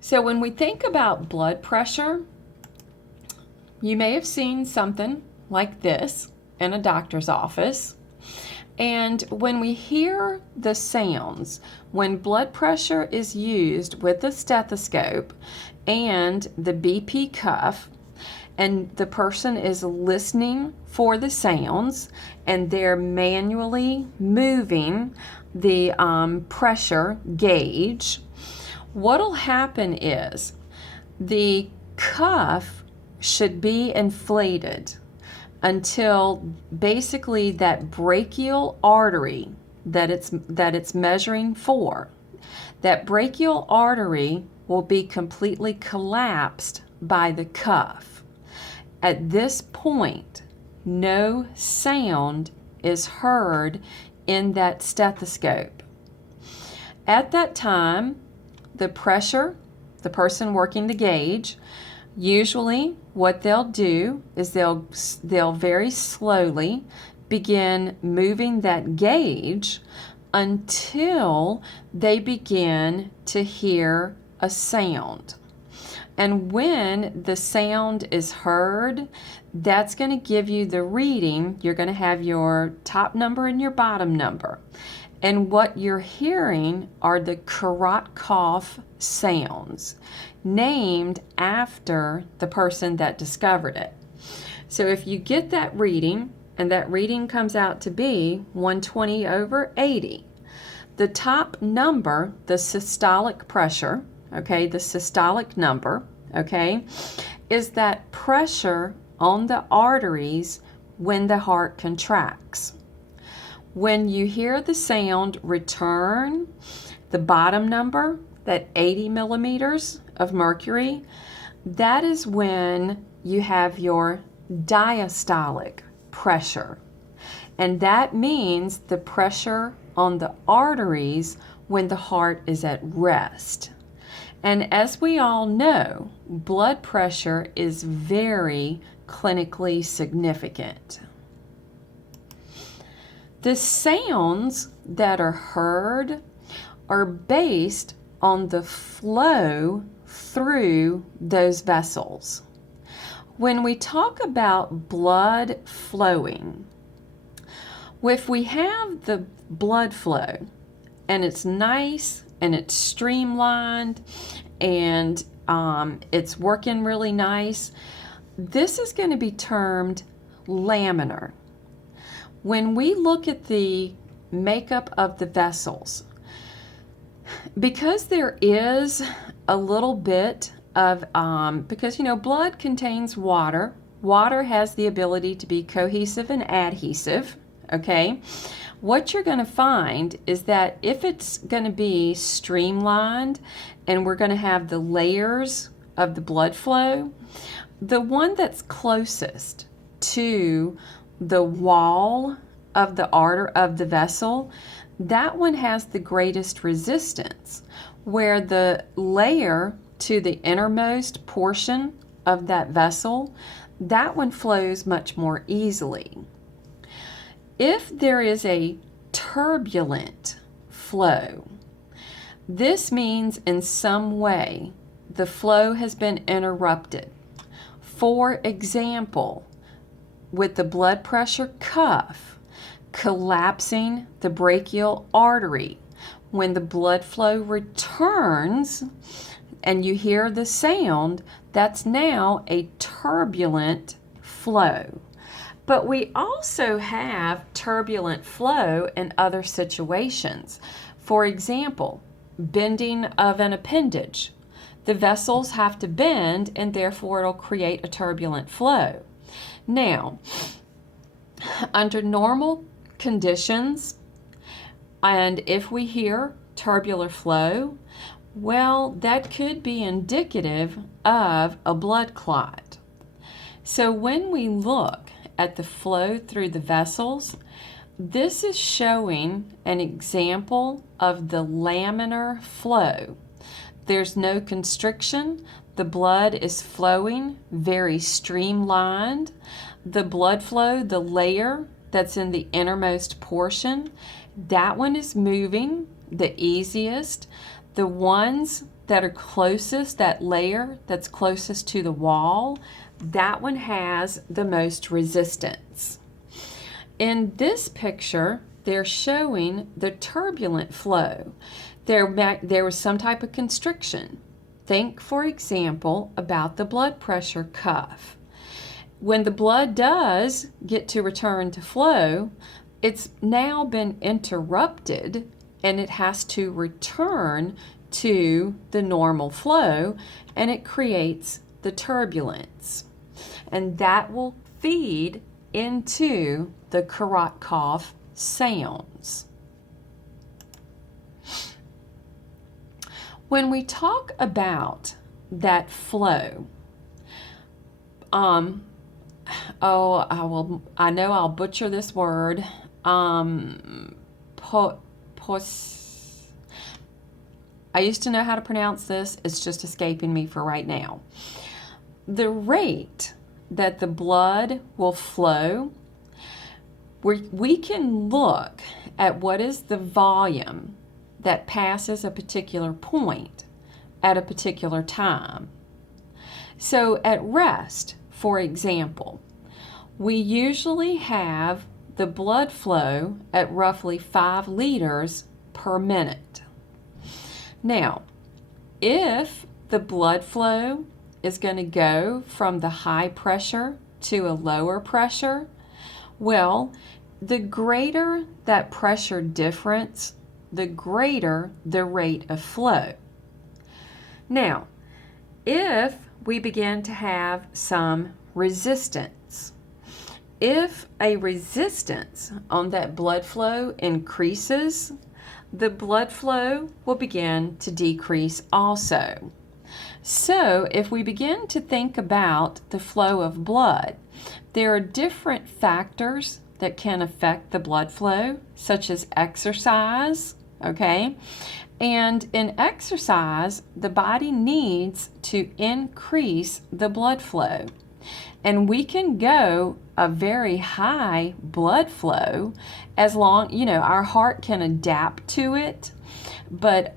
So when we think about blood pressure, you may have seen something like this in a doctor's office. And when we hear the sounds, when blood pressure is used with the stethoscope and the BP cuff, and the person is listening for the sounds, and they're manually moving the pressure gauge, what'll happen is the cuff should be inflated until basically that brachial artery that it's measuring for, that brachial artery will be completely collapsed by the cuff. At this point, no sound is heard in that stethoscope. At that time, the person working the gauge, usually what they'll do is they'll very slowly begin moving that gauge until they begin to hear a sound. And when the sound is heard, that's going to give you the reading. You're going to have your top number and your bottom number. And what you're hearing are the Korotkov sounds, named after the person that discovered it. So if you get that reading, and that reading comes out to be 120/80, the top number, the systolic pressure, okay, the systolic number, okay, is that pressure on the arteries when the heart contracts. When you hear the sound return, the bottom number, that 80 millimeters of mercury, that is when you have your diastolic pressure. And that means the pressure on the arteries when the heart is at rest. And as we all know, blood pressure is very clinically significant. The sounds that are heard are based on the flow through those vessels. When we talk about blood flowing, if we have the blood flow and it's nice and it's streamlined and it's working really nice, this is going to be termed laminar. When we look at the makeup of the vessels, because there is a little bit of, because blood contains water. Water has the ability to be cohesive and adhesive, okay? What you're going to find is that if it's going to be streamlined and we're going to have the layers of the blood flow, the one that's closest to the wall of the vessel, that one has the greatest resistance, where the layer to the innermost portion of that vessel, that one flows much more easily. If there is a turbulent flow, this means in some way the flow has been interrupted. For example, with the blood pressure cuff collapsing the brachial artery, when the blood flow returns and you hear the sound, that's now a turbulent flow. But we also have turbulent flow in other situations. For example, bending of an appendage. The vessels have to bend, and therefore it'll create a turbulent flow. Now, under normal conditions, and if we hear turbulent flow, well, that could be indicative of a blood clot. So when we look at the flow through the vessels, this is showing an example of the laminar flow. There's no constriction. The blood is flowing very streamlined. The blood flow, the layer that's in the innermost portion, that one is moving the easiest. the ones that are closest, that layer that's closest to the wall, that one has the most resistance. In this picture, they're showing the turbulent flow. There was some type of constriction. Think, for example, about the blood pressure cuff. When the blood does get to return to flow, it's now been interrupted and it has to return to the normal flow, and it creates the turbulence. And that will feed into the Korotkov sounds. When we talk about that flow, I know I'll butcher this word. I used to know how to pronounce this. It's just escaping me for right now. The rate that the blood will flow, we can look at what is the volume that passes a particular point at a particular time. So at rest, for example, we usually have the blood flow at roughly 5 liters per minute. Now, if the blood flow is going to go from the high pressure to a lower pressure, well, the greater that pressure difference, the greater the rate of flow. Now, if we begin to have some resistance, if a resistance on that blood flow increases, the blood flow will begin to decrease also. So if we begin to think about the flow of blood, there are different factors that can affect the blood flow, such as exercise, okay? And in exercise, the body needs to increase the blood flow. And we can go a very high blood flow as long, our heart can adapt to it, but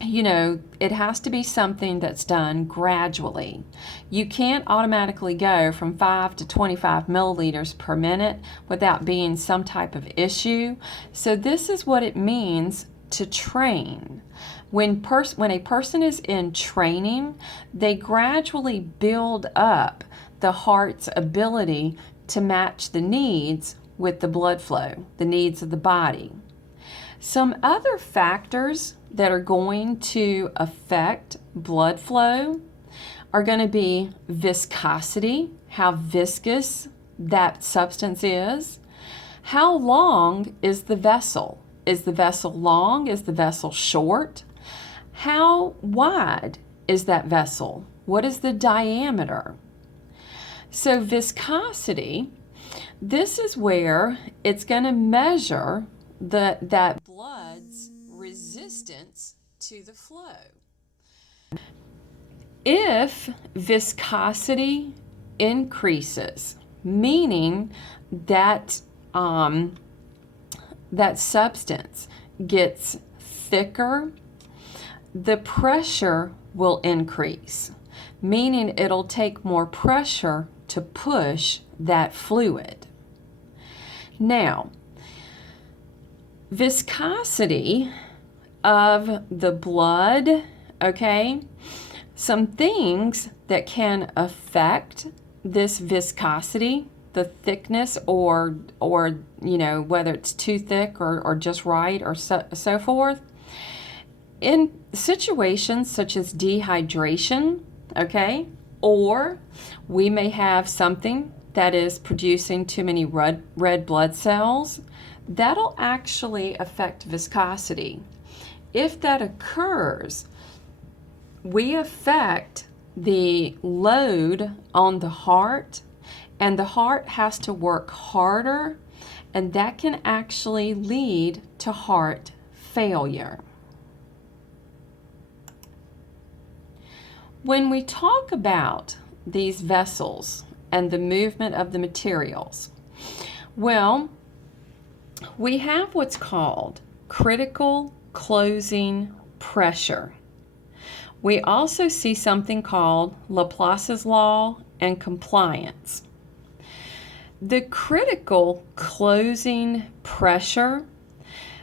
it has to be something that's done gradually. You can't automatically go from 5 to 25 milliliters per minute without being some type of issue. So this is what it means to train. When a person is in training, they gradually build up the heart's ability to match the needs with the blood flow, the needs of the body. Some other factors that are going to affect blood flow are going to be viscosity, how viscous that substance is. How long is the vessel? Is the vessel long? Is the vessel short? How wide is that vessel? What is the diameter? So viscosity, this is where it's going to measure that blood's resistance to the flow. If viscosity increases, meaning that that substance gets thicker, the pressure will increase, meaning it'll take more pressure to push that fluid. Now, viscosity of the blood, okay, some things that can affect this viscosity, the thickness or whether it's too thick or just right or so forth. In situations such as dehydration, okay, or we may have something that is producing too many red blood cells, that'll actually affect viscosity. If that occurs, we affect the load on the heart, and the heart has to work harder, and that can actually lead to heart failure. When we talk about these vessels and the movement of the materials, well, we have what's called critical closing pressure. We also see something called Laplace's law and compliance. The critical closing pressure,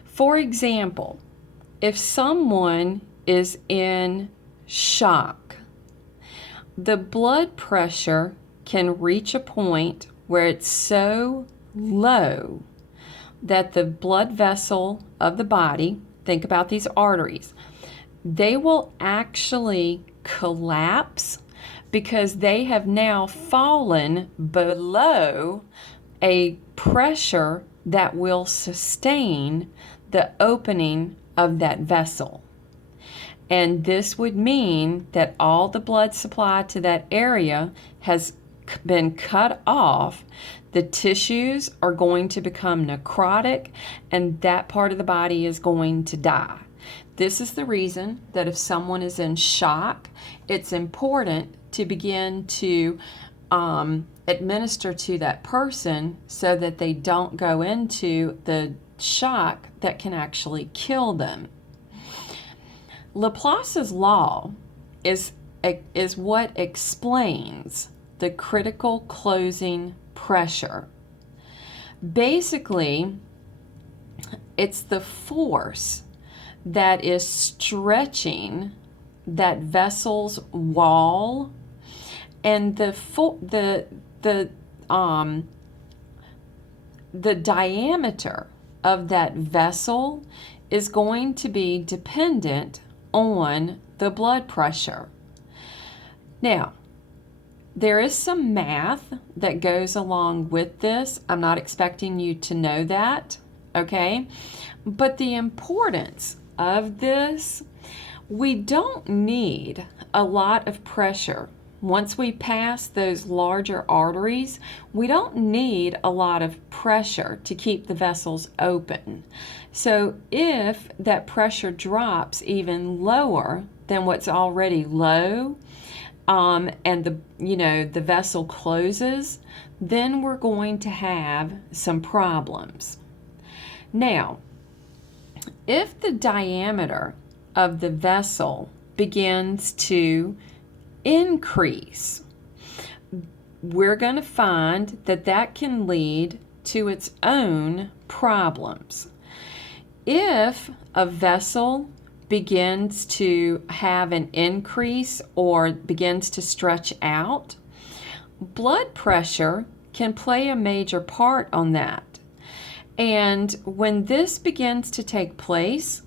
for example, if someone is in shock, the blood pressure can reach a point where it's so low that the blood vessel of the body, think about these arteries, they will actually collapse because they have now fallen below a pressure that will sustain the opening of that vessel. And this would mean that all the blood supply to that area has been cut off. The tissues are going to become necrotic, and that part of the body is going to die. This is the reason that if someone is in shock, it's important to begin to administer to that person so that they don't go into the shock that can actually kill them. Laplace's law is what explains the critical closing pressure. Basically, it's the force that is stretching that vessel's wall, and the diameter of that vessel is going to be dependent on the blood pressure. Now, there is some math that goes along with this. I'm not expecting you to know that, okay? But the importance of this, we don't need a lot of pressure. Once we pass those larger arteries, we don't need a lot of pressure to keep the vessels open. So if that pressure drops even lower than what's already low, and the vessel closes, then we're going to have some problems. Now, if the diameter of the vessel begins to increase, we're going to find that that can lead to its own problems. If a vessel begins to have an increase or begins to stretch out, blood pressure can play a major part on that. And when this begins to take place,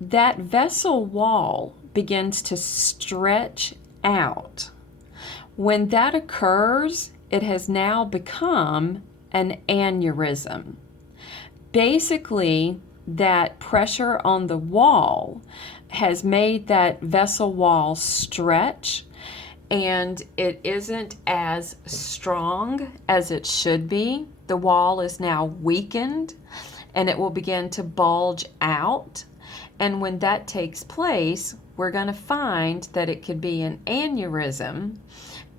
that vessel wall begins to stretch out. When that occurs, it has now become an aneurysm. Basically, that pressure on the wall has made that vessel wall stretch, and it isn't as strong as it should be. The wall is now weakened, and it will begin to bulge out. And when that takes place, we're going to find that it could be an aneurysm,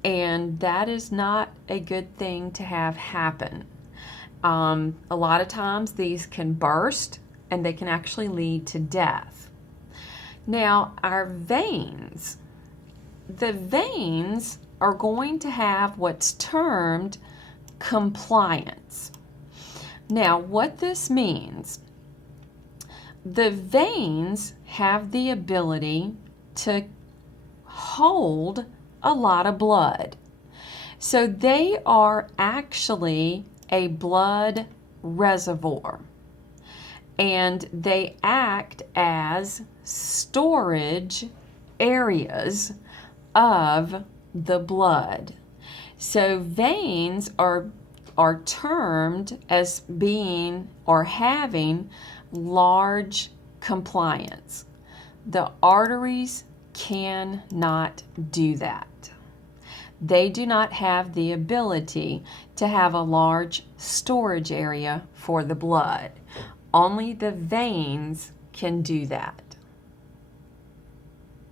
and that is not a good thing to have happen. A lot of times these can burst, and they can actually lead to death. Now, our veins, the veins are going to have what's termed compliance. Now, what this means, the veins have the ability to hold a lot of blood. So they are actually a blood reservoir, and they act as storage areas of the blood. So veins are termed as being or having large compliance. The arteries cannot do that. They do not have the ability to have a large storage area for the blood. Only the veins can do that.